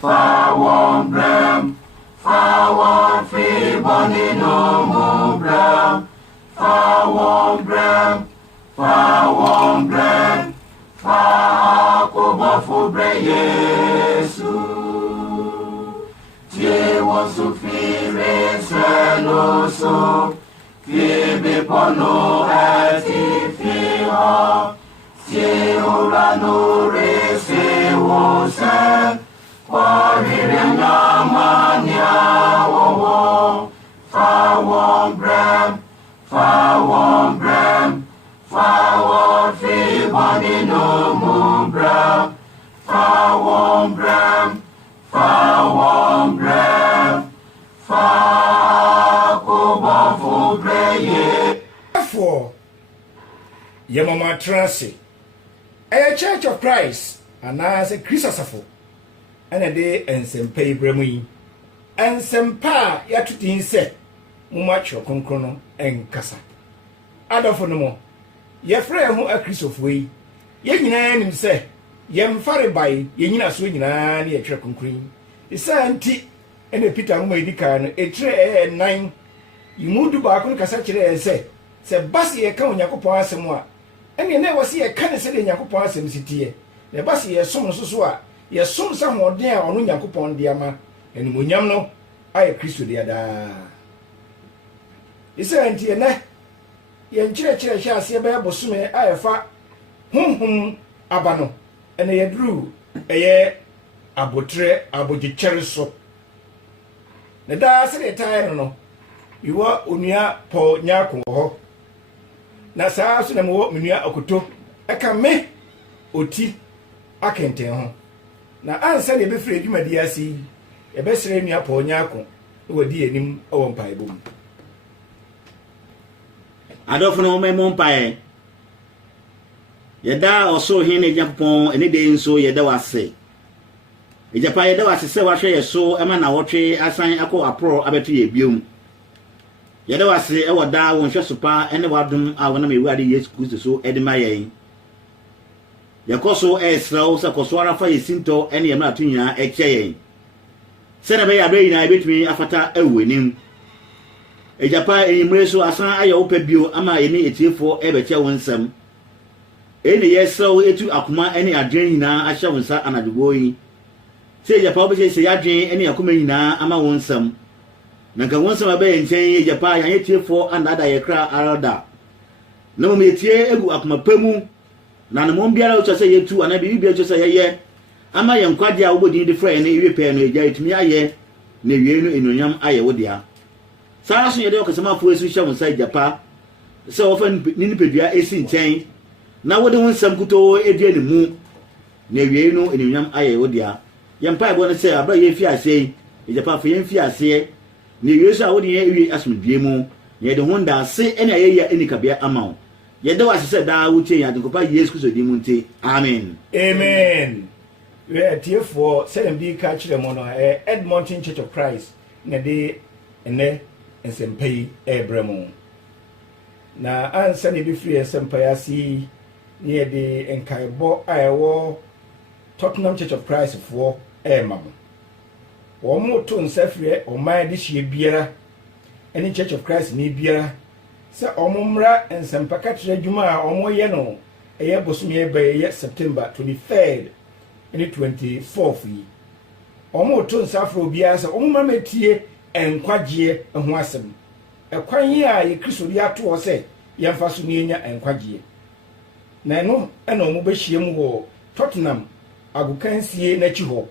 Fawon no mubram, fawon bram, fakubo bre Yesu. Tie wo sufire seloso, fibe pono ati fiho, tie urano rese wo se, warire nyamanya wo. Fawon bram, fawon fiboni no mubram, fawon bram, fakubo fubreye. Therefore, Yamama Transi, a Church of Christ, and as a Christopher, and a day and some pay bremui, and some pa yatutin set. Mumacho konkrono enkasa adofo no mo ye frɛ ho akristof wei ye nyina nim sɛ ye mfare bai ye nyina so nyina na ye twɛ konkrin isa nti ene Peter ngoma edika no etre nan yimudu ba ko kasa kyerɛ sɛ basi ye ka Onyankopɔn asɛm a ene ne wose ye ka ne sɛ de Onyankopɔn asɛm sitie ne basi ye som so so a ye som sa hoɔden a ɔno Onyankopɔn de ama ene monyam no aye Kristo de ada. Isa anti ene ye nkyerɛkyerɛ hye ase be bosume ayefa honhom abano ene yedru eye abotre abogikyere so ne da se de tae no iwo onua po nyako ho na saa so na mo menua akoto eka me oti akenten ho na ansa ne be firi adwuma di ase e be sere nua po nyako wodi enim owo mpaebom. Adolfo no memo mpae yeda oso hene Japon ene de nso yeda wase ejapa yeda wase se wahwe yeso ema na wotwe asan akọ apro abeto ye biom yeda wase e woda wonhwe sopa ene wadum a wona mewade Yesu Kristo so edema yen yakoso esrawo se koso arafa yesinto ene yema atu nyina eche yen se na be ya be nyina ebetumi afata ewenim ejapa enimreso asan aya opa bio ama eni etiefo ebeche wonsam eni yeso etu akoma eni adwen nyina ahye wonsa anadugoyi se ejapa obeche se yadwen eni akoma nyina ama wonsam na ga wonsam abe nchen ejapa yan etiefo anada yekra arada na mo etie egu akoma pamu na no mo biara ocho se yetu anabi bibia ocho se yeye ama ye nkwade a obodin de fra ene ewie pe no eja etumi aye na ewie no enonyam aye wodia. Saa so yede okasema fo esu hye wonsa ejapa se ofa ni pedua esi nchen na wode wonsam kuto edie ne mu na ewie no enyam aye wodia ye mpa ebo ne se abra ye fi ase ejapa fo ye fi ase na ewie so a wode ye ewie asomdue mu na yede honda ase ene aye ya enikabia amawo yede wase se da wutie ya denkopa Yesu Kristo di mu nti amen we atiefo selem ka kire mo no Edmonton Church of Christ na de ene ensempei ebremo na ansa ne bi free ensempei asi ne de enkaebo aewo Tottenham Church of Christ for emamo wo mo to nsafre o man de hie biara eni Church of Christ ni biara se omumra ensempa ka kire adwuma a omoye no eye bosumi ebe ye September 23rd eni 24th yi omo to nsafre obiara se omumra metie enkwagye ho asem ekwan yi a ye Kristo di ato se ye mfa so ni enya enkwagye na no ena omo be hie mu wo Tottenham agukansie na chi ho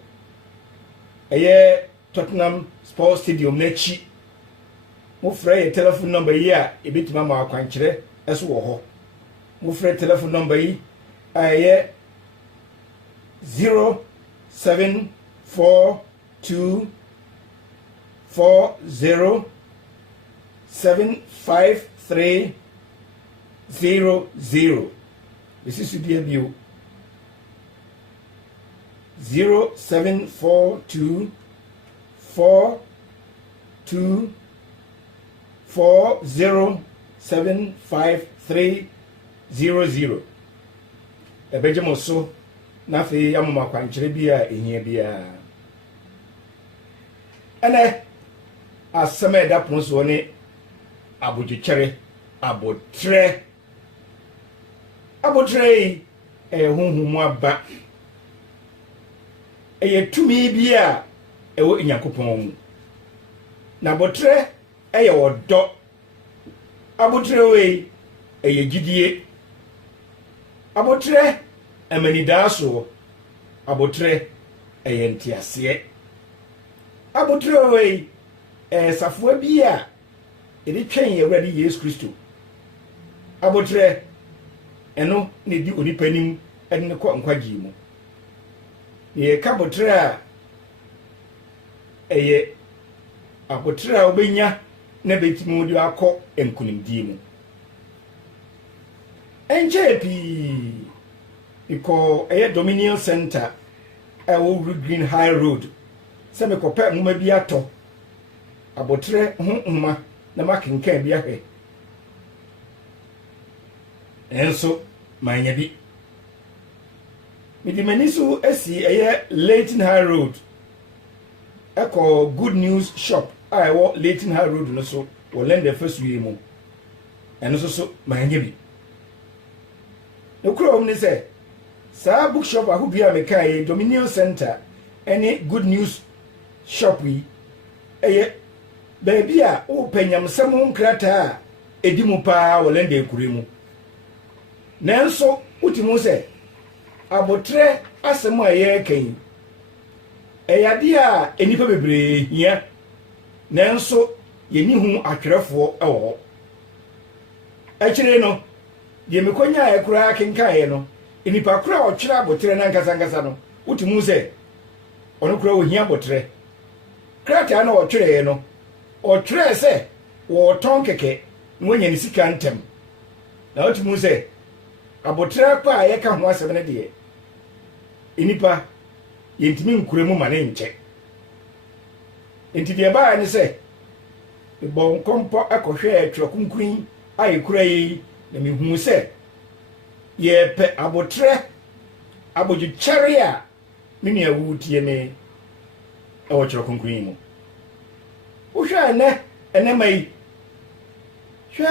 eye Tottenham Sports Stadium na chi mo frɛ ye telephone number yi a ebitima ma akwankyere eso wo ho mo frɛ telephone number yi aye 0742 407530 this is the bio 0742 42 407530 ebejemoso na fe amoma kwankyere bi a ehia bia ene aseme da pono so ne abodwekere abotre honhum aba tumi bi a ewo Nyankopɔn mu na abotre odo abotre we gidie abotre amanidaso abotre ntiase abotre we safo bi a twen Awurade Yesu Kristo abotre eno ne di onipanim ne ko nkwagi mu ye ka botre a abotre a obenya na betimu di akọ enkunimdie mu enjepi iko Dominion Center Green High Road se me kopa nwoma bi ato abotre nhoma na makenkan bi ahwe enso manya bi midimanisu esi Leighton High Road Good News Shop Leighton High Road no so wo lende first we mu eno so manya bi no kro ni se sa bookshop ahobi a mekai Dominion Center Good News Shop wi baby a o panyamsem nkrata edimu pa wo lende kuremu nanso utimu se abotre asem a ye kan eyade a enipa bebre hia nanso yeni hu atwerefo ewo akire no de mekonya ekura kenkae no enipa kura otwere abotre na nkasa no utimu se ono kura wo hia abotre krata na otwere no otwere se wo ton keke nwonya ni sika ntem na utimu se abotre pa ye ka ho asem ne de enipa yentimi nkuremu mane nche enti de ba ni se bon kompo akohwe atwa kunkuin ayekura yi na mehu se ye pe abotre aboju charia mini awutie ne ewo atwa kunkuin mu wo hwe ene mai hwe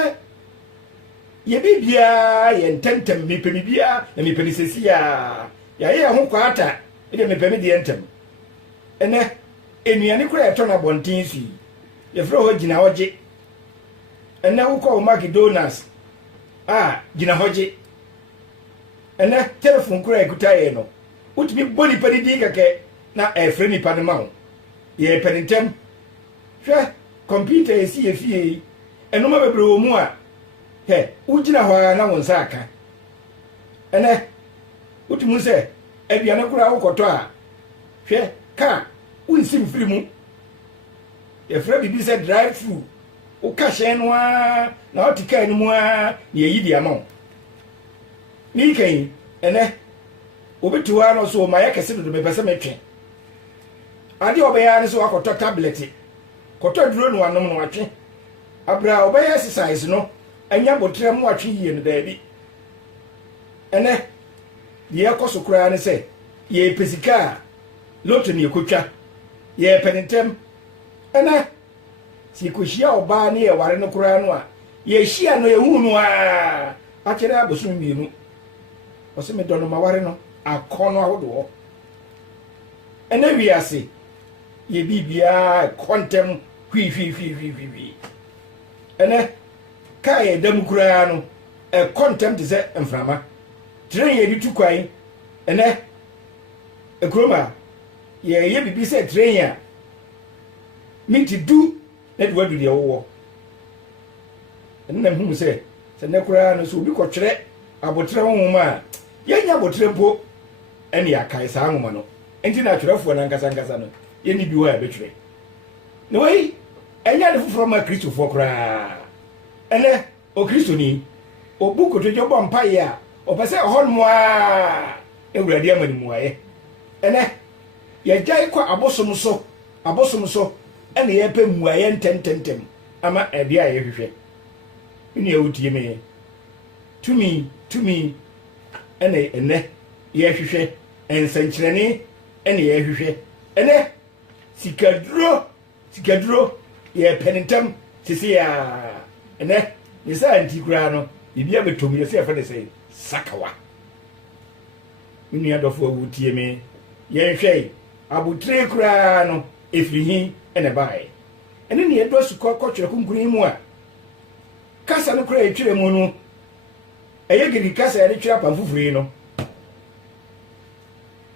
ye bibia ye ntentem mepeni bia na mepeni sesia ya ye ho kwata ide mepeni de ntem ene enuane kura eto na bontin si ye fro ho gina hoje ene wo ko McDonald's gina hoje ene telephone kura ekuta ye no utimi boni pani di kake na efre ni pani ma ye penintem hwe computer esi efie eno ma bebre wo mu a ujina hwa na wonsa aka ene utimu se aduane kura wokoto a hwe ka unsim firi mu ye fra bibi se drive through o ka hyen no a na otika ni mu a ye yidi ama ni kan ene obetuwa no so ma yakese do me pese metwe ade obeya ne so akoto tablet koto duro no anom no atwe abra obeya exercise no anya botre mu atwe yie no daabi ene ye koso kura ne se ye pesika lotu ne ekotwa ye penentem ene si kohia oba ne ye ware no kura no a ye hia no ye hunu a kire abosom bienu o se me dono ma ware no akono ahodo ene wiase ye bibia kontem hwi ene kai dam kura no kontem de se mframa train ye bitu kwan ene ekroma ye bibi se train ya minti du na duwa du de wo ene hu se ne kura no so bi ko twere abotre honhoma ye nya abotre po ene akai sa honhoma no enti na twerefo na nkasa no ye ni bi wa betwere no wei enya de foforo ma Kristofo kura ene o Kristoni obu kotojo bompa ya opese hon mo a Ewurade amani mu aye ene ye jai kwa abosom so ene ye pe mu aye ntententem ama ede aye hwehwe ni awutie me tumi ene ye hwehwe ensankyerɛne ɛne yɛhwehwɛ ɛnɛ sikaduro yɛ pɛnintam sisi ya ɛnɛ yɛsɛ anti koraa no bibia betom yɛsɛ yɛfɛ de sɛ sakawa menua dɔfo awu tie me yɛnhwɛ abotire koraa no ɛfiri hi ɛne baeɛ ɛne ne yɛdɔ sukɔ kɔtwerɛ kunkuni mu a kasa no koraa ɛtwerɛ mu no ɛyɛ gidi kasa yɛde twerɛ apam foforɔ yi no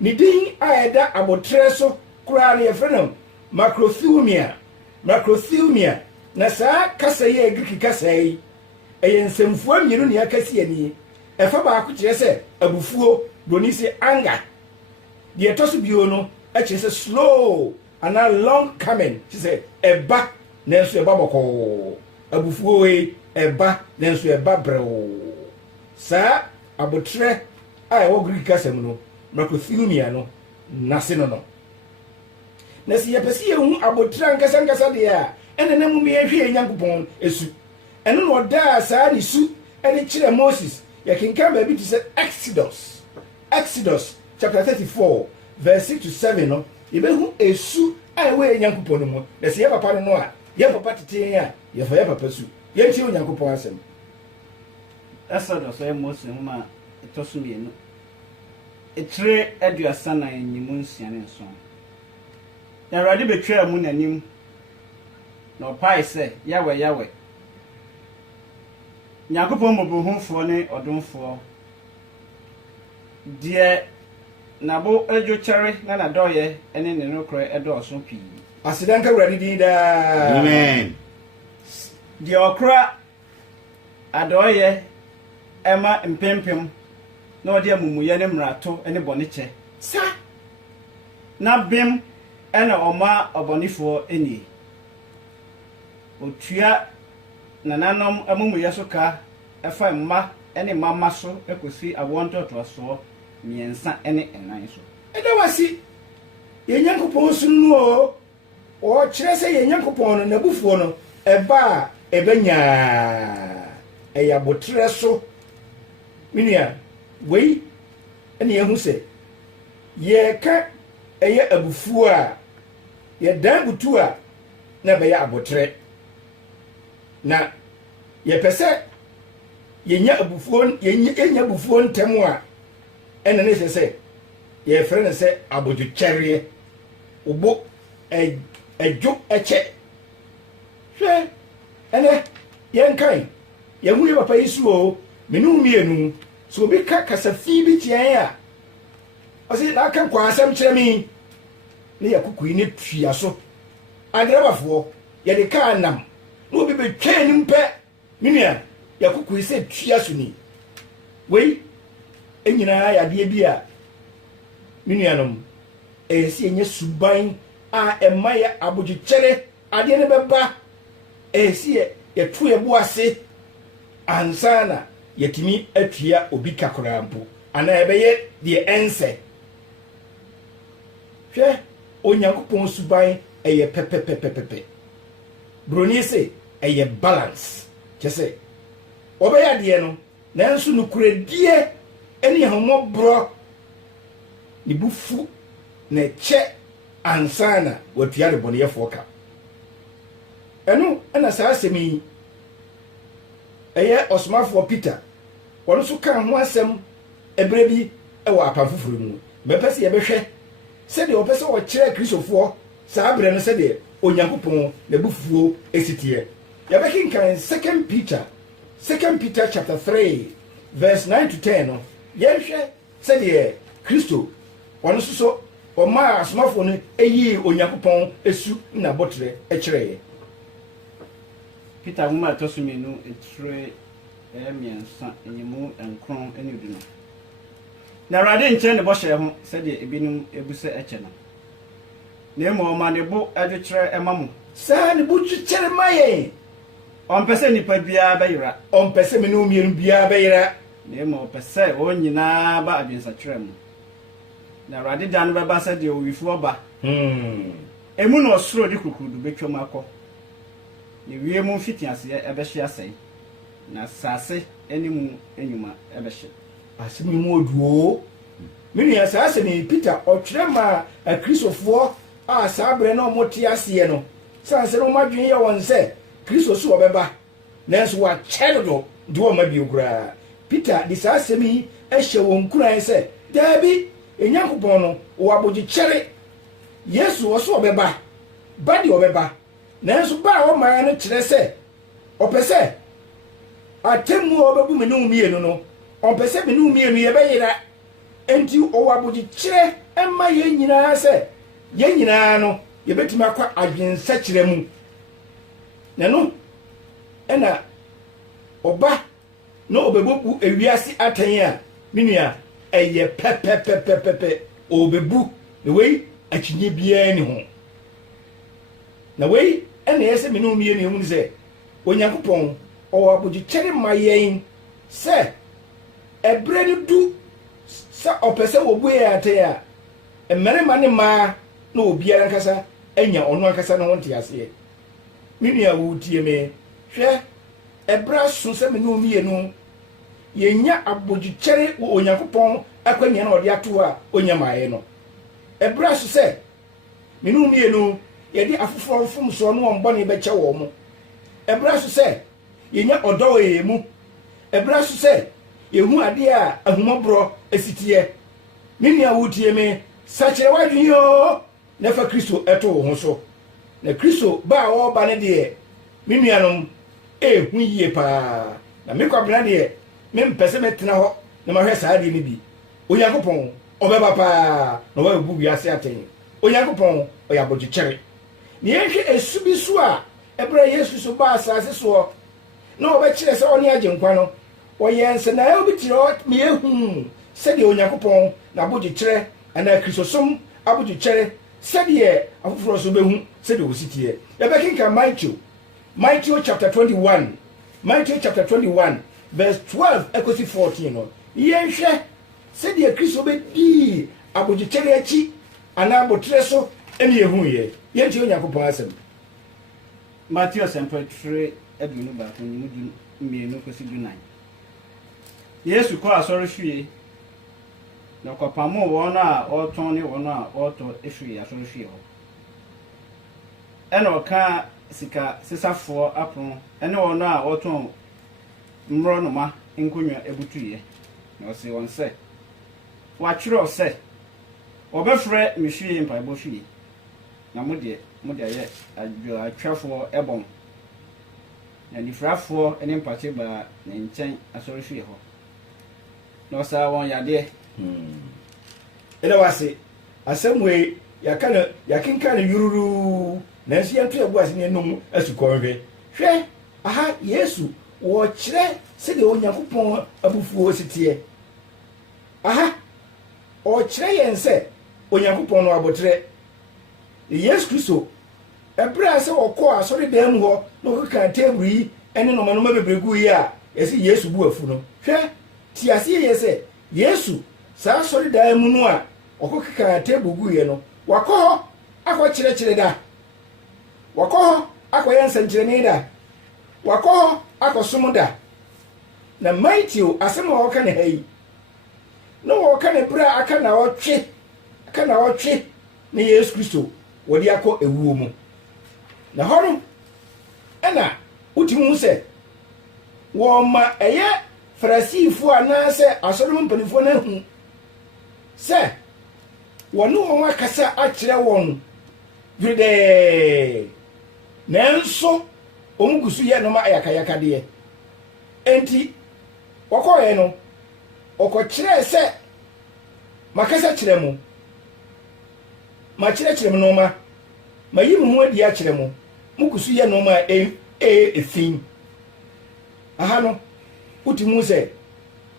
ne din a ɛda abotire so koraa no yɛfrɛ no macrothumia na saa kasa yi a Greek kasa yi ɛyɛ nsɛmfua mmienu ne akasi ani ɛfa baako kyerɛ sɛ abufuo broni sɛ anger deɛ ɛtɔ so bio no ɛkyerɛ sɛ slow ana long coming kyerɛ sɛ ɛba nanso ɛba bɔkɔɔ abufuo yi ɛba nanso ɛba brɛw saa abotrɛ a ɛwɔ Greek kasa mu no macrothumia no nase no na si yɛpɛ sɛ yɛhu abotrɛ nkasa deɛ a ɛna na mu yɛhwɛ Nyankopɔn esu ɛno na ɔdaa saa ne su ɛne kyerɛ Moses yɛkenkan baabi te sɛ Exodus chapter 34 verse 6 to 7 no yɛbɛhu esu a ɛwɔ Nyankopɔn no mu na sɛ yɛ papa no a yɛ papa tete a yɛfa yɛ papa su yɛntie Nyankopɔn asɛm Exodus ɛyɛ Moses nhoma ɛtɔ so mmienu etire aduasa na nyimu nsia ne nso na Awurade betwa mu n'anim na ɔpae sɛ yawe Nyankopɔn mɔbɔhumfoɔ ne ɔdomfoɔ deɛ nabo adwokyɛre na nadɔyɛ ne ne nokorɛ ɛdɔɔso pii asedanka Awurade din daa amen deɛ ɔkora adɔyɛ ɛma mpempem na ɔde amumuyɛ ne mmarato ne bɔne kyɛ sa na bem ɛna ɔma ɔbɔnefoɔ ani otua nananom amumuyɛ so ka ɛfa mma ne mama so ekosi awɔntɔtoasoɔ mmiɛnsa ne ɛnan so ɛda wasi yɛn Nyankopɔn so no o kyerɛ sɛ yɛn Nyankopɔn no nabufuo no ɛba a ɛbɛnya ɛyɛ abotrɛ so minua wei ɛne yɛhu sɛ yɛka ɛyɛ abufuo a yɛdan butu a na bɛyɛ abotrɛ na yɛpɛ sɛ yɛnya abufuo ntɛm a ɛna ne sɛ yɛfrɛ no sɛ abodwokyɛreɛ obo adwo ɛkyɛ hwɛ ɛnɛ yɛnkan yɛhu yɛ papa yi so o menu mmienu so obi ka kasafii bi kyɛn a ɔsɛ na aka nkwa asɛm kyerɛ me ne yɛkokoi ne tua so adrebafoɔ yɛde kaa nam na obi betwa nim pɛ menua yɛkokoi sɛ tua so ni wei enyinaa yadeɛ bi a menuanom ɛyɛ sɛ ɛnyɛ suban a ɛma yɛ abodwokyɛre adeɛ ne bɛba ɛyɛ sɛ yɛto yɛbo ase ansa na yɛtumi atua obi kakora mpo anaa ɛbɛyɛ deɛ ɛnsɛ hwɛ Onyankopɔn suban ɛyɛ pɛpɛpɛpɛpɛ broni se ɛyɛ balance kyɛ sɛ ɔbɛyɛ adeɛ no nanso nokoradie ɛne ahomɔborɔ ne bufu na ɛkyɛ ansa na watua de bɔneyɛfoɔ ka ɛno ɛna saa asɛm yi ɛyɛ ɔsomafoɔ Peter wɔn nso ka ho asɛm ɛberɛ bi ɛwɔ apam foforɔ mu bɛpɛ sɛ yɛbɛhwɛ sɛdeɛ ɔpɛ sɛ ɔkyerɛ kristofoɔ saa berɛ no sɛdeɛ Onyankopɔn n'abufuo esiteɛ yɛbɛkenkan 2 Peter chapter 3 verse 9 to 10 no yɛhwɛ sɛdeɛ Kristo wɔn nso so ɔmaa asomafoɔ no ɛyii Onyankopɔn esu na bɔtrɛ ɛkyerɛɛ Peter nwoma ɛtɔ so mmienu etire mmiɛnsa enyimu nkron ne du no na Awurade nkyɛn ne bɔhyɛ ho sɛdeɛ ebinom ebu sɛ ɛkyɛ no na emu ɔma ne bo adwokyerɛ ɛma mo saa ne bo twitwɛre ma yɛn ɔmpɛ sɛ nipa biara bɛyera ɔmpɛ sɛ mene mmienu biara bɛyera na emu ɔpɛ sɛ wɔn nyinaa ba adwensatwerɛ mu na Awurade da no bɛba sɛdeɛ owifoɔ ba emu na ɔsoro de kukurudu betwam akɔ na wie mu mfitiaseɛ ɛbɛhye asɛe na asase animu enyuma ɛbɛhye asɛm mu oduo menu ya saa se ni Peter otwere ma Kristofoɔ a saa bre na omote ase no sanse no madwen ya won se Kristo so obeba nanso wa chedo do o ma biogura Peter di saa se mi ehye won kuran se dabi enyankopon no wo abogi kyere Yesu wo so obeba ba di obeba nanso ba o ma no kyere se opese atemu obebu me no mienu no opese me no mienu ye beyira enti o wabogi kyere emma ye nyina se ye nyina no ye betimi akwa adwensa kyere mu nano ena oba no obebu ewiase atan a minua eye pepepepepepe obebu the way akyinye bia ni ho na way ena yese me no mienu hu se onyankopon o wabogi kyere mayen se ebre ni du sa opese wo buye ate a emerema ne ma na obiara nkasa enya ono nkasa na wonte ase minua wo tie me hwe ebra so se me no mienu yenya abogi kyere wo onyankopon akwanya na ode ato a onyamaye no ebra so se me no mienu ye di afoforo fom so no ombone be kye wo mo ebra so se yenya odo emu ebra so se yehu ade a ahumobro esitie minua wo tie me sachere wadwen yo na fa Kristo eto wo ho so na Kristo ba wo ba ne de minuanom hu yie pa na me kwabena de me mpese metena ho na ma hwe saa de ni bi Onyankopon obeba pa na wa bu wiase aten Onyankopon oyabogi kyere ne yehwe esubi so a ebra Yesu so ba asase so na obekyere se oni agenkwa no oyense na obitiro me ehu se de Onyankopon na bogi kyere ana Kristosom abogi kyere se de afoforo so behu se de ositie yabekinka Matthew chapter 21 verse 12 ekosi 14 no yenhwe se de Kristo be di abogi kyere achi ana abotre so eni ehu ye yenti Onyankopon asem Matthew sempetre edunu ba ko nyimu di mienu kosi du 9 Yesu ko asori hwie na kopamo wona a oton ne wona a oto ehwie asori hwie ho eno ka sika sesafo apon ene wona a oton mro no ma enkonwa ebutuye na ose won se wa twiro se obefre mehwie mpa ebo hwie na mode ye adwo atwafo ebon na difrafo ene mpache ba ne nchen asori hwie ho no sa won yade ene wase asemwe yakinka ne yururu na nsi yanto ebu ase ne num asukonwe hwe aha Yesu wo kyere se de Onyankopon abufuo sitie aha o kyere yense Onyankopon no abotre Yesu Kristo ebra se wokọ asori dem ho no ka table yi ene no manoma bebregu yi a yesi Yesu bu afu no hwe ti ase yese Yesu sa asori dem mu no a okokeka table gu yi no wakọ akọ kyere da wakọ akọ yense kyere ni da wakọ akọ som da na Matthew asema woka ne hayi no woka ne bra aka na otwe ne Yesu Kristo wodi akọ ewuo mu na hono ena utimu se wo ma eye Farisifo anase asoro mpanifo na hu se wonu won akasa akire won vide nanso omugusu ye no ma ayakayaka de enti wokoye no okokire se makasa kire mu ma kire mu no ma mayi mu adi akire mu mugusu ye no ma efin aha no utimu se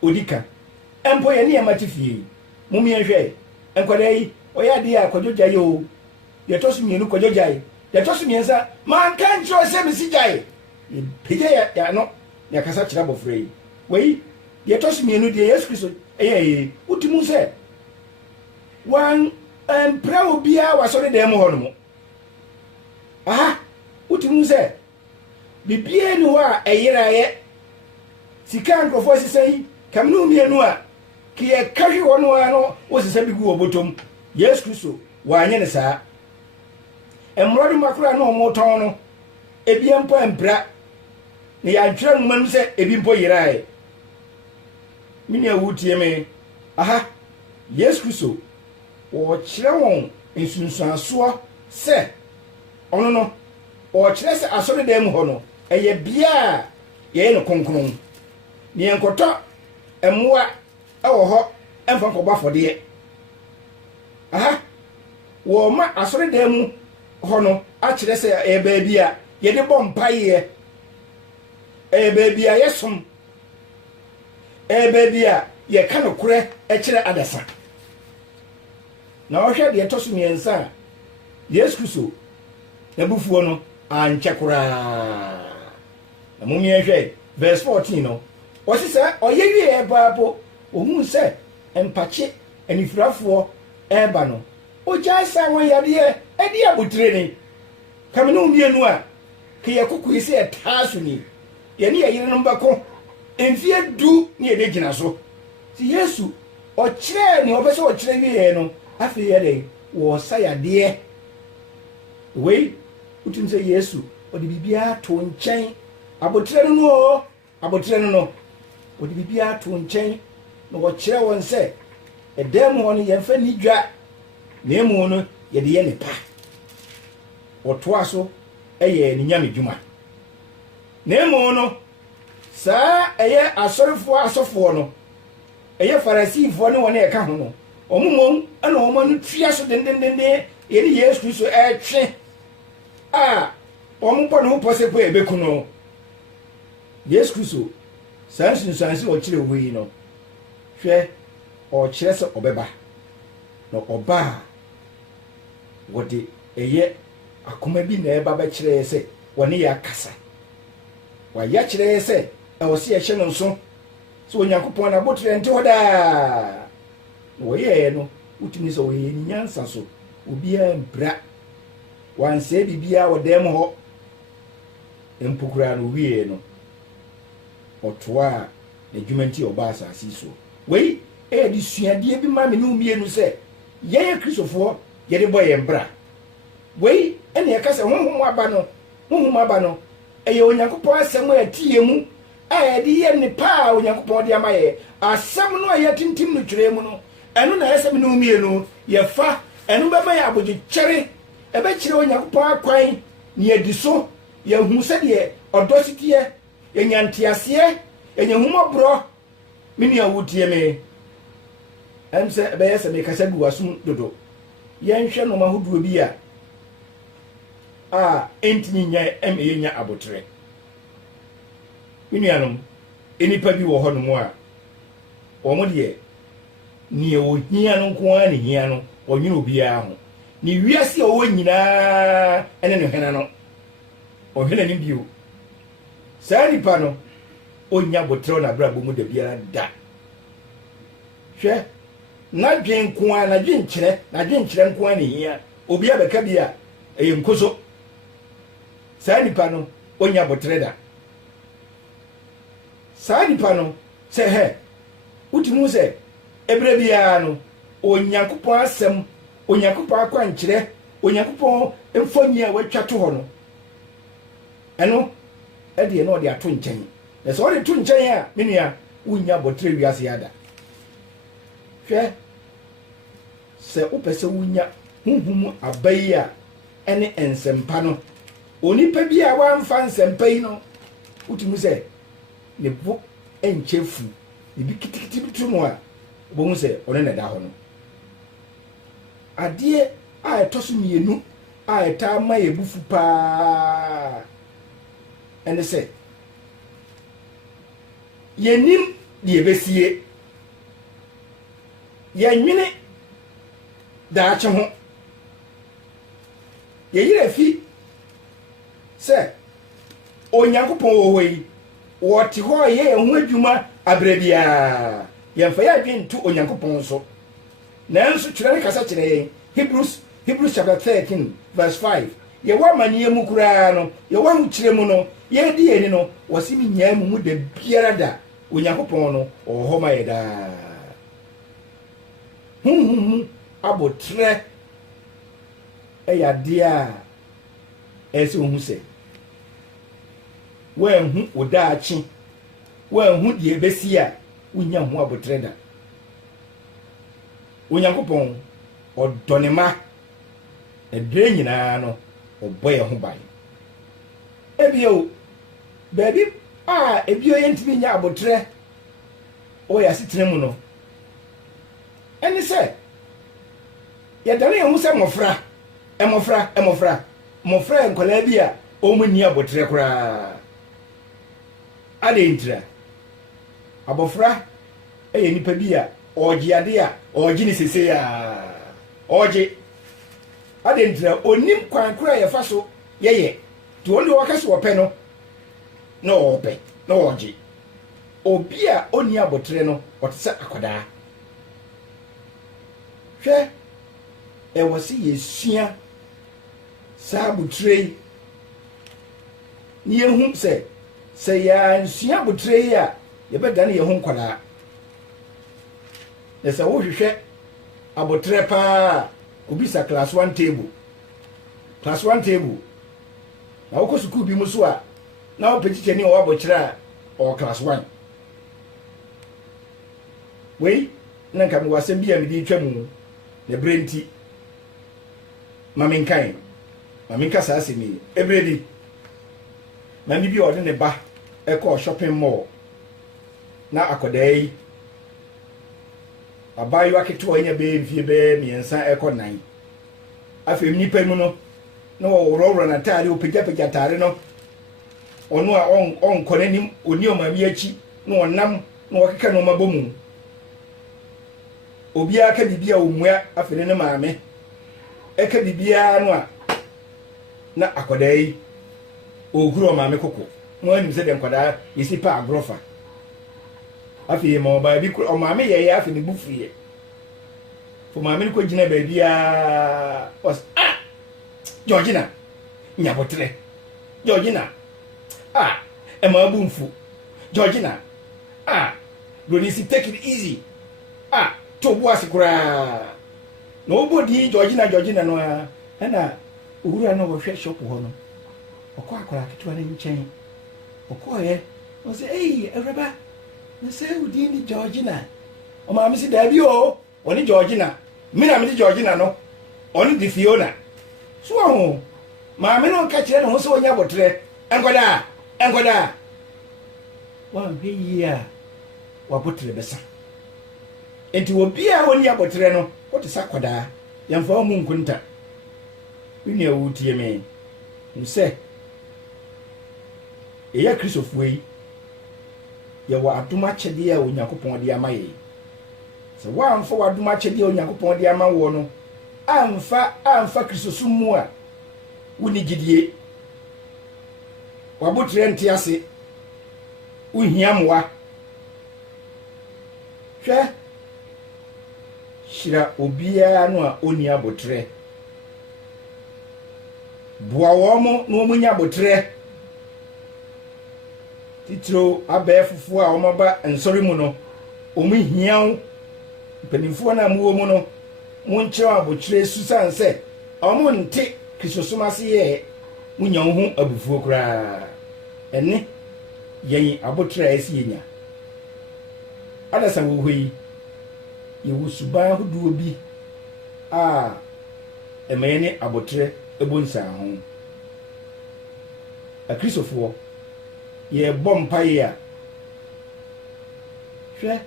odika empo ye ne yamatifie mumienhwe enkodai oyade a kodjoja yo ye tosu mienu kodjoja ye tosu miensa man kan jo se misijai pije ya no ya kasa kira bofrei wei ye tosu mienu de Yesu Kristo utimu se wan empra obia wasore dem ho no aha utimu se bibie ni wa eyiraye sika nkrofo sisei kamnu mienu a Kia kashi wano ano osisa bi gu obotom. Yesu Kristo wanye ne saa. Emrodi makura no omoton no ebi empo empra. Ne ya twere no manu se ebi mpo yirae. Mini awutie me. Aha. Yesu Kristo o kire won ensunsuanso se ono no o kire se asore dem ho no eye bia ye no konkron. Ni enkoto emwa ewo ho emfa nkọba fọde. Aha. Wo ma asore dem ho no a kire se e baabi a ye de bom paye. E baabi a yesom. E baabi a ye ka no kure e kire adasa. Na ohwe de toso miensa Yesu Kristo na bufuo no anche kura. Na mumi ehwe verse 14 no. Osi se oyewie ebaabo ohun se empache enifrafo eba no. Oja sa won yade edi abutire ni. Kamenu mienu a ke yakuku ise etaso ni. Ye ne yire no mbako enfie du ni ede gina so. Ti Yesu o kire ni obese o kire wie no afi yede wo sayade we utim se Yesu odi bibia to nchen abotire no odi bibia to nchen no wo kire won se edem ho no yemfa ni dwa na emu no yede ye ne pa oto aso eye ni nyame dwuma na emu no sa eye asofo no eye farisifo ne wona e ka ho no omumom ana omanu tria so dendendende yeni Yesu Kristo etwe omumpo no pose po ebeku no Yesu Kristo sansi o kire wi no hwe o kire se obeba no oba wode eye akoma bi na eba ba kire se woni ya kasa wa ya kire se e o se ehye no nso so onyankopon na botre nte hoda woye no utimi so woye ni nyansa so obia mbra wanse bibia wodem ho empukura no wie no otoa na dwumanti oba asasi so wei di suade bi ma me no mienu se ye Kristofo ye de boye mbra wei ene yakasa honhom aba no eye onyankopon asem atie mu di ye ne pa onyankopon de amaye asem no aye tintim no twere mu no enu na yesem no mienu ye fa enu beba ya abogi kyere ebe kyere onyankopon akwan ne adiso ye hu se de odositie ye nyantiase ye humobro mini awutie me emse ebe yesem me kasa bi wasum dodo ye nhwe no mahoduo bi a entini nya ye nya abotre minianom enipa bi wo ho no mo a omo de ni o hia no ko ani hia no onwene obia ho ni wiase o nyina ene no hena no o hena ni bio sa nipa no onya botro na brabo mu da biara da hwe na dwen ko na dwen kyere nko ani hia obia beka bia eye nkoso sa nipa no onya botre da sa nipa no se he utimu se ebre bia no onyankopon asem onyankopon akwankyere onyankopon emfonyi a watwa to ho no eno ede no de ato nkyɛn na so de to nkyɛn a menua unya botre wiase ada hwɛ se upese unya hunhum abai a ene ensempa no onipa bia wa mfa nsempa yi no utimu se ne bo enchefu ne bi kitikiti bitumu a bohu se one na da ho no ade a etoso mienu a eta ma ebufu pa ene se yenim de ebesie yenwene da ache ho yeyire fi se onyankopon ohoyi woti ho ye ehu adwuma abrabia yemfa ya dwentu onyankopon so nanso twere kasa kyere Hebrews chapter 13 verse 5 ye wa manie mu kura no ye wa hu kyere mu no ye di eni no wasimi nyaa mu da biara da onyankopon no oho ma ye da huhuhu abotre eya dia ese ohu se wanhu odaachi wanhu die besi a wonya ho abotre da Onyankopon odonema edre nyina no oboye ho ban ebio baby ebio yentimi nya abotre o ya sitremu no eni se ya dane hu se mofra enkola bi a o mu ni abotre kura ade ntra abofra eye nipa bi a oji ade a oji ni sese ya oji ade ntra onim kwan kura ye fa so yeye to only wakaso ope no no ope no oji obi a oni abotre no otse akoda hwe e wosi yesua sabutre ni ehum se ya nsua butre ya ye bedane ye ho nkoda na se wo hwehwe abotre pa obisa class 1 table na wo ko school bi muso a na wo petiche ni wo abokyira o class 1 wei na nka me wasem bi a me di twam ne brenti maminka sa asemi ebredi na ni bi ode ne ba e ko shopping mall na akodai abayu aketo anya be mfie be miensa e ko nan afem ni pemu no na wo roro na tare o pegya tare no onu a on konanim oni o mami achi na onam na okeka no mabomu obi aka bibia omua afene ne maame eka bibia no a na akodai oguro maame koko no anim se de nkoda yesi pa agrofa afi mo ba bi o maame ye afi ne bufuye fo maame ko gina ba bia was Georgina nyabotre Georgina ema bumfu Georgina Ronisi take it easy to boas kura nobody Georgina no na owura no wo hwe shop ho no okọ akora ketwa ne nchen okọ ye o say everybody na say udi ni Georgina o ma mi si da bi o oni Georgina mi na mi di Georgina no oni di Fiona so ho ma mi no ka kire no so onya botre enkoda wa hwe ya wa botre besa enti wo bia oni abotre no o te sakoda yamfa mu nkunta wini awutie me nse eya Christopher yi ye wa aduma chede a Onyankopon de amaye se wa amfa wa aduma chede a Onyankopon de amawo no amfa Christosumu a woni gidie wa botre ntiase uhiamwa hwe shira obia no a oni abotre boa womo no omunya abotre titro abefufu a omaba ensori mu no omuhiaw penifo na muwo mu no munchewa abotre susanse omunte Christosumase ye munya hu abufuo kura ene yen abotre esi yenya adasa wo hoi ye wusuba hoduo bi emene abotre ebonsa ho a Christopher ye bompaye a hwe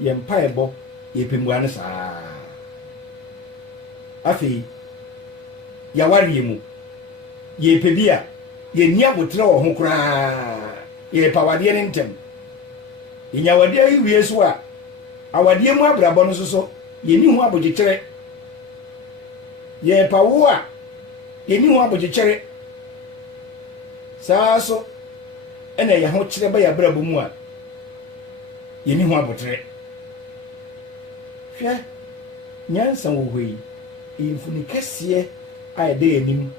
ye mpaye bo ye pembuane saa afi ya wari mu ye pebia ye nia botre wo ho kura ye pawade ne ntem ye nyawade ayi wie so a awade mu abrabo no so ye ni hu abogekere ye pawo a ye ni hu abogekere saa so ene ye ho kire ba ya brabo mu a ye ni hu abotre hwe nyansa wo hoi infuni kese a ede enim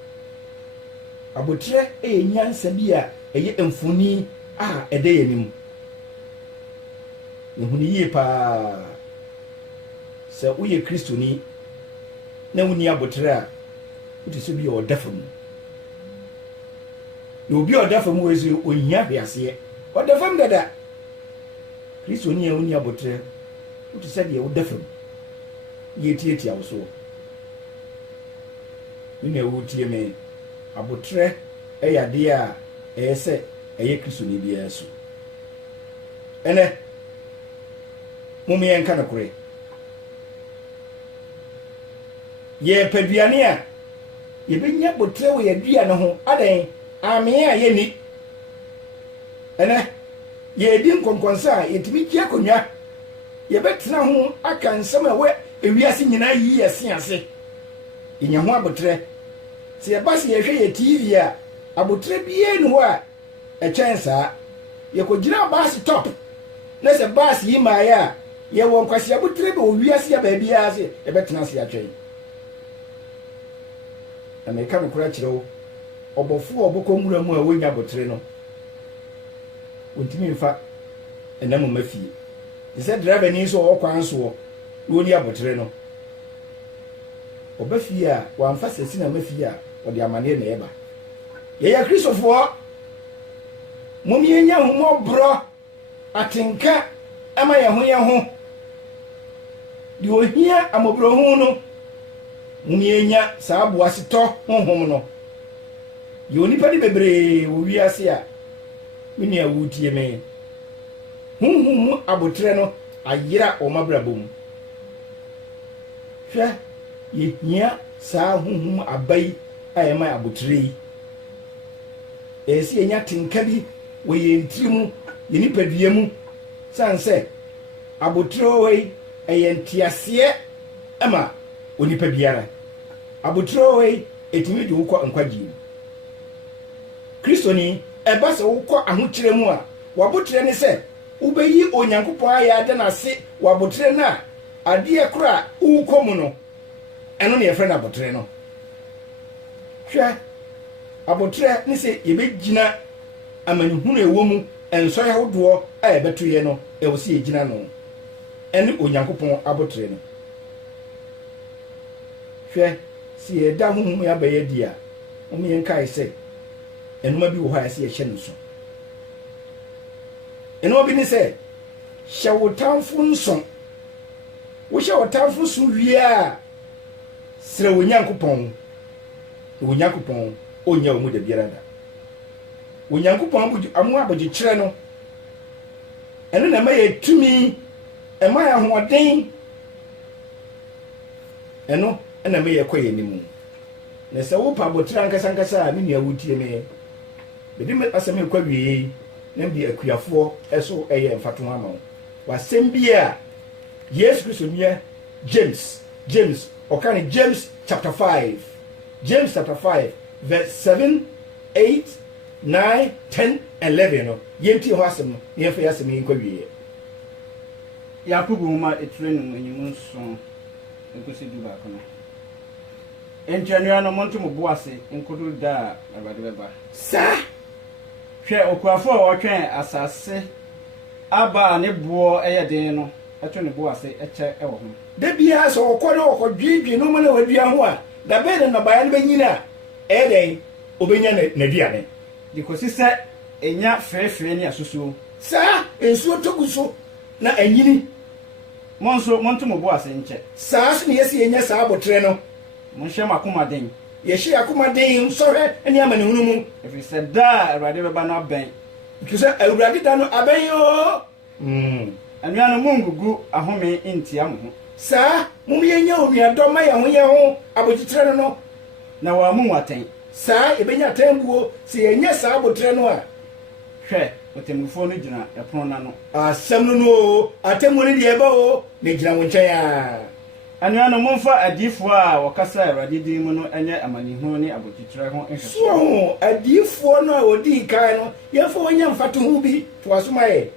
abotre nyansa bi a eye mfuni a ede enim ehuni ye pa sɛ woyɛ kristoni na woni abotre a wote sɛ bi ɔda fam na obi ɔda fam wɔ sɛ ohia hweaseɛ ɔda fam dada kristoni a woni abotre wote sɛ deɛ woda fam yɛtiatia wo so wone wotie me abotre ɛyɛ adeɛ a ɛyɛ sɛ ɛyɛ kristoni biara so ɛnɛ momyɛ nka no korɛ yɛpɛ aduane a yɛbɛnya botre wɔ yɛaduane ho adan amee a yɛni ɛnɛ yɛdi nkɔnkɔnsa a yɛtumi gye akonnwa yɛbɛtena ho aka nsɛm a ɛwɔ ewiase nyinaa yi yɛse ase yɛnya ho abotre sɛ yɛba sɛ yɛhwɛ yɛ tv a abotre biara ni hɔ a ɛkyɛn saa yɛkɔgyina baase top na sɛ baase yi maayɛ a yɛwɔ nkwasi abotre bɛ owiase ya baabiara ase yɛbɛtena ase atwɛn na meka no kora kyerɛ wo ɔbɔfo a ɔbɔkɔ nwura mu a wɔnya abotre no wɔntumi mfa ɛnam ma fie te sɛ driver ni so ɔkwan soɔ na wɔni abotre no ɔba fie a wɔamfa sɛsi na ma fie a ɔde amaneɛ na ɛba yɛyɛ kristofoɔ mom yɛnya homɔborɔ atenka ama yɛn ho deɛ ohia amɔborɔhu no mom yɛnya saa boasetɔ honhom no deɛ onipa de bebree wɔ wiase a mene a wotie me honhom mu abotrɛ no ayera ɔma brabɔ mu hwɛ yɛhia saa honhom abai a ɛma abotrɛ yi ɛsɛ yɛnya tenka bi wɔ yɛn tiri mu yɛn nipadua mu san sɛ abotrɛ wɔ ɛyɛ nteaseɛ ama onipa biara abotrɛ wɔ ɛtumi de wokɔ nkwagye mu kristoni ɛba sɛ wokɔ ahokyerɛ mu a wabotrɛ ne sɛ wobɛyi onyankopɔn ayɛ ada n'ase wabotrɛ no a adeɛ koro a wokɔ mu no ɛno ne yɛfrɛ no abotrɛ no hwɛ abotrɛ ne sɛ yɛbɛgyina amanehunu ɛwɔ mu ɛnsɔre ahodoɔ a yɛbɛtoyɛ no ɛwɔ sɛ yɛgyina no ɛne onyankopɔn abotrɛ no hwɛ sɛ yɛda honhom yɛabɛyɛ di a ɔmo yɛnkae sɛ ɛnoma bi wɔ hɔ a yɛsɛ yɛhyɛ no so ɛnoma bi ne sɛ hyɛ wo tamfo nso wohyɛ wo tamfo so wie a serɛ onyankopɔn na onyankopɔn ɔnya wo mu da biara da onyankopɔn amo abɔgyekyerɛ no ɛno na ɛma yɛ tumi ɛma yɛ ahoɔden ɛno ɛna ɛma yɛ kɔ yɛ anim na sɛ wopa abotrɛ ankasa a me nua wotie me bɛdi me asɛm ekɔ wie na mde akuafoɔ ɛso ɛyɛ mfato ama wo wasɛm bi a Yesu Kristo nua James ɔka ne James chapter 5 verse 7 8 9 10 11 no yɛntie hɔ asɛm no na yɛmfa yɛ asɛm yi nkɔ wie Yakubu homa etire no enyim nso ekosi du baako no enjanua no monto mo boase enkodo da abade beba sa hwɛ okuafo a wɔtwɛn asase aba ne boɔ ɛyɛ den no ɛto ne boase ɛkyɛ ɛwɔ ho da bia sɛ ɔkɔ no ɔkɔdwiedwie no mu na wadua ho a da bɛn no nabaya no bɛnyina ɛyɛ den obɛnya n'aduane de kosi sɛ enya frɛfrɛ ne asusuo saa nsuo togu so na anyini monso monto mo boase nkyɛ saa so ne yɛsi yɛnya saa abotrɛ no monhyɛ makoma den yɛhyɛ akoma den nsɔhwɛ ne amanehunu mu ɛfiri sɛ da awurade bɛba no abɛn nti sɛ awurade da no abɛn o anuanom mungugu ahome ntia mo ho saa mom yɛnya onuadɔ ma yɛn ho abɔkyekyerɛ no no na wɔamu watɛn saa yɛbɛnya atambuo sɛ yɛnya saa abotrɛ no a hwɛ ɔtɛmufoɔ no gyina ɛpono na no asɛm no o atammu no deɛ ɛba o na gyina wo nkyɛn a anuanom momfa adiifoɔ a wɔkasa awurade din mu no ɛnyɛ amanehunu ne abɔkyekyerɛ ho nhwɛso so adiifoɔ no a wɔdii kan no yɛmfa wɔnya mfato ho bi toaso ma yɛ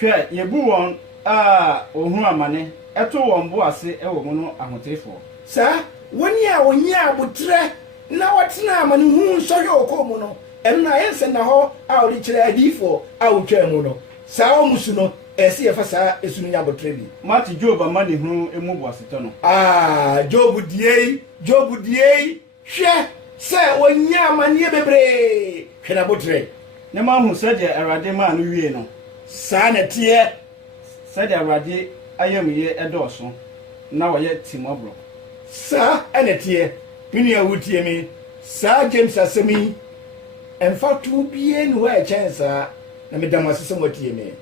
hwɛ yɛbu wɔn a ohun amane ɛto wɔn bo ase ɛwɔ mu no ahotefoɔ saa wɔne a wɔnya abotrɛ na wɔtena amanehunu nsɔhwɛ ɔkɔ mu no ɛno na yɛnsɛ na hɔ a wɔde kyerɛ adiifoɔ a wɔtwa mu no saa ɔmusu no esi ye fa saa esunu nya abotre bi mati Job amani hu emu boaseto no Job die hwe se wonya amane bebre hwe na abotre ne ma hu se de Awurade ma no wie no saa na tie se de Awurade ayamiye edoso na wo ye timobro saa na tie mini awutie mi saa James asemi emfa tu bie ni wa chance na medam asese motie mi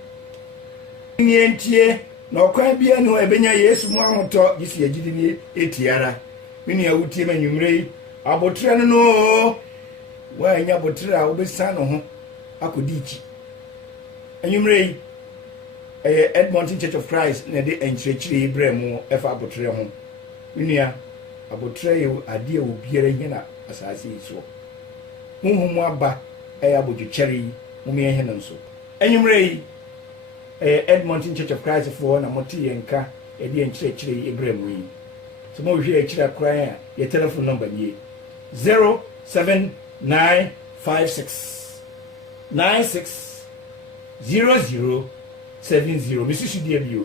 nientie na okwan bia no ebenya Yesu mu ahoto gisi agidi ni etiara mini awutie manwumrei abotre no wa nya abotre a obesa no ho akodichi anwumrei Edmonton Church of Christ na de enchirechire Ibrahim efa abotre ho minia abotre yo ade obiara hina asase iso huhumu aba abodwecheri mumi hina nso anwumrei Edmonton Church of Christ for na moti yenka de enchirechire Ibrahim yi so mo hwe echira kran a your telephone number ni 07956 960070 Mrs. DW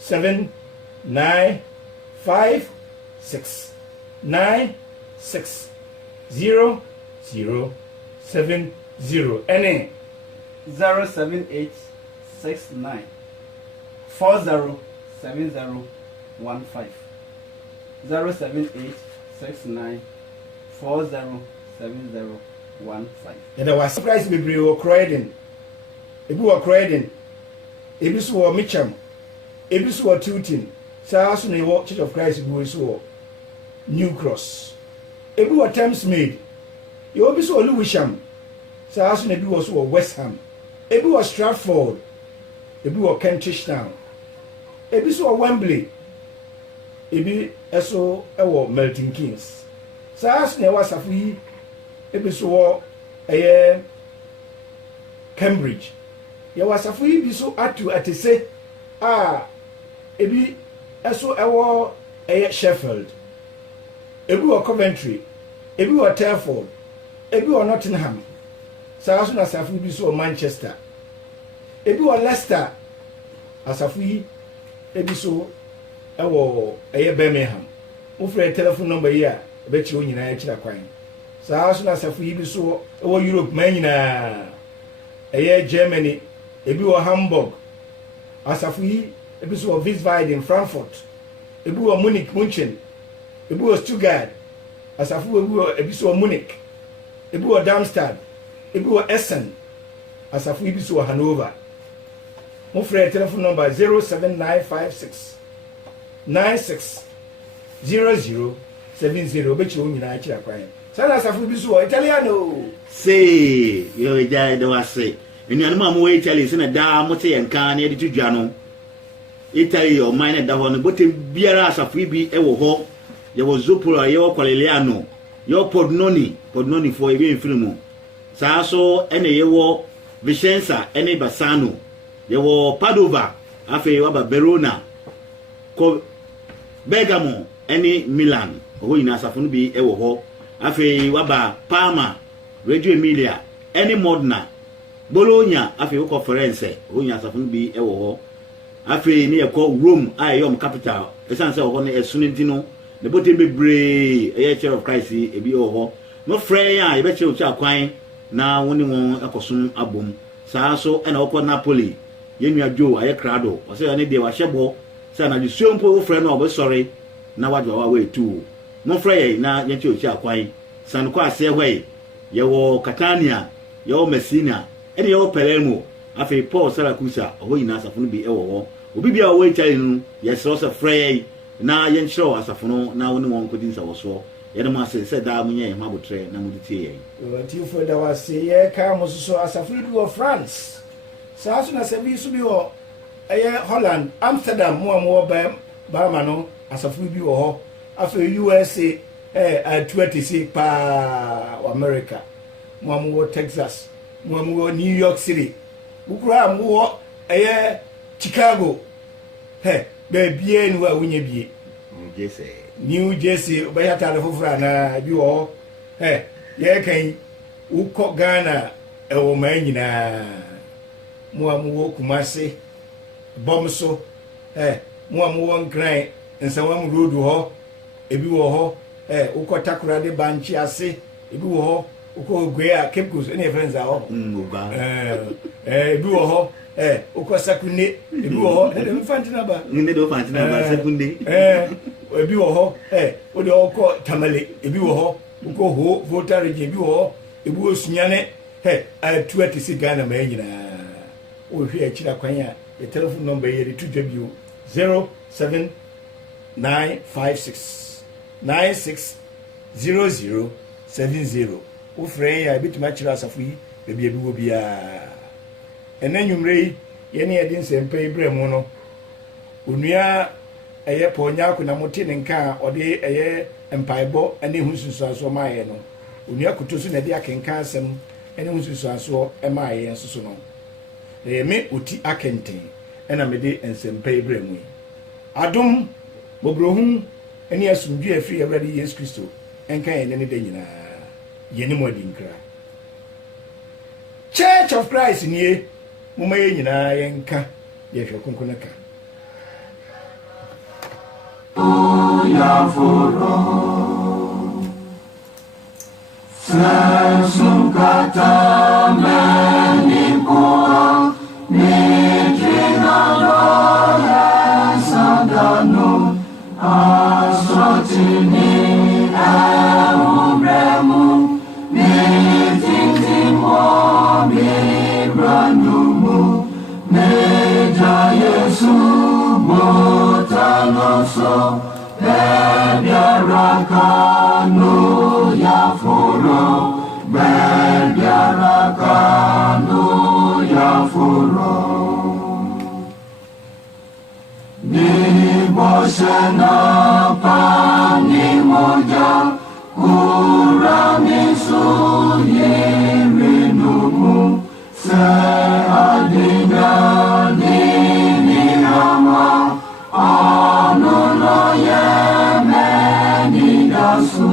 07956 960070 any 07869 407015 07869 407015 and I was surprised we were crying. Ebi were crying. Ebi so were Mitcham. Ebi so were Tilton. Saa so na Church of Christ go so New Cross. Ebi were Thamesmead. You obi so Lewisham. Saa so na ebi was so West Ham. Ebi were Stratford. Ebi were Kentish Town. Ebi so Wembley. Ebi eso ewo Milton Keynes. Saa so na was afi ebi so Cambridge. Ya wasafu yi bi so atu atese ebi eso ewo Sheffield. Ebi wo Coventry, ebi wo Telford, ebi wo Nottingham. Saa so na asafu bi so Manchester. Ebi wo Leicester. Asafu yi ebi so ewo Birmingham. Mo frɛ telephone number yi a be chi onyina akira kwan. Saa so na asafu yi bi so ewo Europe man nyina. Germany, ebi wo Hamburg, asafu yi ebi so wo Wiesbaden Frankfurt, ebi wo Munich München, ebi wo Stuttgart, asafu ebi so wo Munich, ebi wo Darmstadt, ebi wo Essen, asafu ebi so wo Hanover. Mo frɛ telephone number 07956 960070 bechi onyina akira kwan. Sana asafu ebi so wo Italiano. Say yo ja de wase enuanu ma mo we Italy se na da mo te yenka na ye de tudwa no Italy yo mine da ho no botem biara asafu bi e wo ho ye wo Zopolo ye wo Coleliano yo Podnoni for ebe mfirimu saa so ene ye wo Vicenza ene Bassano ye wo Padova afi wa Verona ko Bergamo ene Milan ho ina asafu no bi e wo ho afi wa ba Parma Radio Emilia any Modena Bologna afi ko Firenze onya asafun bi e wo ho afi ni e ko Rome ayom capital esan se wo ne esunti no ne botem bebre e Church of Christ e bi wo ho no frɛ ya e be che ocha kwan na woni won akosun abom saa so e na wo Napoli yenua Jo aye krado o se ne de wa hyebo se na de suompo wo frɛ no obo sorry na wadwa wa we tu no frɛ ye na ye che ocha kwan san ko ase hwai yewo Catania yewo Messina ene yewo Palermo afi Paul Saracusa oho ina asafo no bi ewo ho obi bia wo Italy no yesro se frey na yenchiro asafo no na woni won kodin sa wo so yede mo ase se da munye ma botre na mu ditie yen ti fo da wase ye ka mo so asafo bi wo France saa so na se bi so bi wo Holland Amsterdam mo am ba ma no asafo bi wo ho afi USA at pa America mo Texas mo New York City bukura mo Chicago be bie ni wa wunye bie New Jersey ba ya ta fofura na bi wo ye kan ukọ Ghana e wo man nyina mo amuwo Kumase bomso mo amuwo Nkran nsawam road ho ebi wo ho ukota Kurade Banchi ase ebi wo ho uko Ogwe a Cape Coast any friends are ho ebi wo ho uko Sakune ebi wo ho dem fantina ba ni do fantina ba Sakune ebi wo ho o de uko Tamale ebi wo ho uko ho voter region ebi wo ho ebi wo Sunyane atuati si Ghana ma nyina o hwe akira kwan a the telephone number here to debut 07956960070 o frɛ ya bitima akira asafo yi bebi ebi wo bia enanwumre ye ne yedi nsɛmpa ibrɛ mu no onua ɛyɛ pɔnya ko na mote ne nka ɔde ɛyɛ mpaibɔ ane hususuaso ma yɛ no onua kutoso na de akenka asɛm ane hususuaso ma yɛ nsoso no me oti akenten ena me de nsɛmpa ibrɛ mu adom bobrohu ane asumdwe afiri Awurade Yesu Kristo enka yɛ ne de nyina yɛne mo adi nkra Church of Christ nie moma yɛ nyina yɛnka yɛhwɛ konkona ka ya foro sesum kata menikoa nijina loya sadano asrotini eubremu nitintimo miranumu neja Yesu motanoso bebiarakano ya foro bebiarakano ya foro ni boshena pani moja kuramisu yirinumu se adiga ni ama anuno yemeni dasu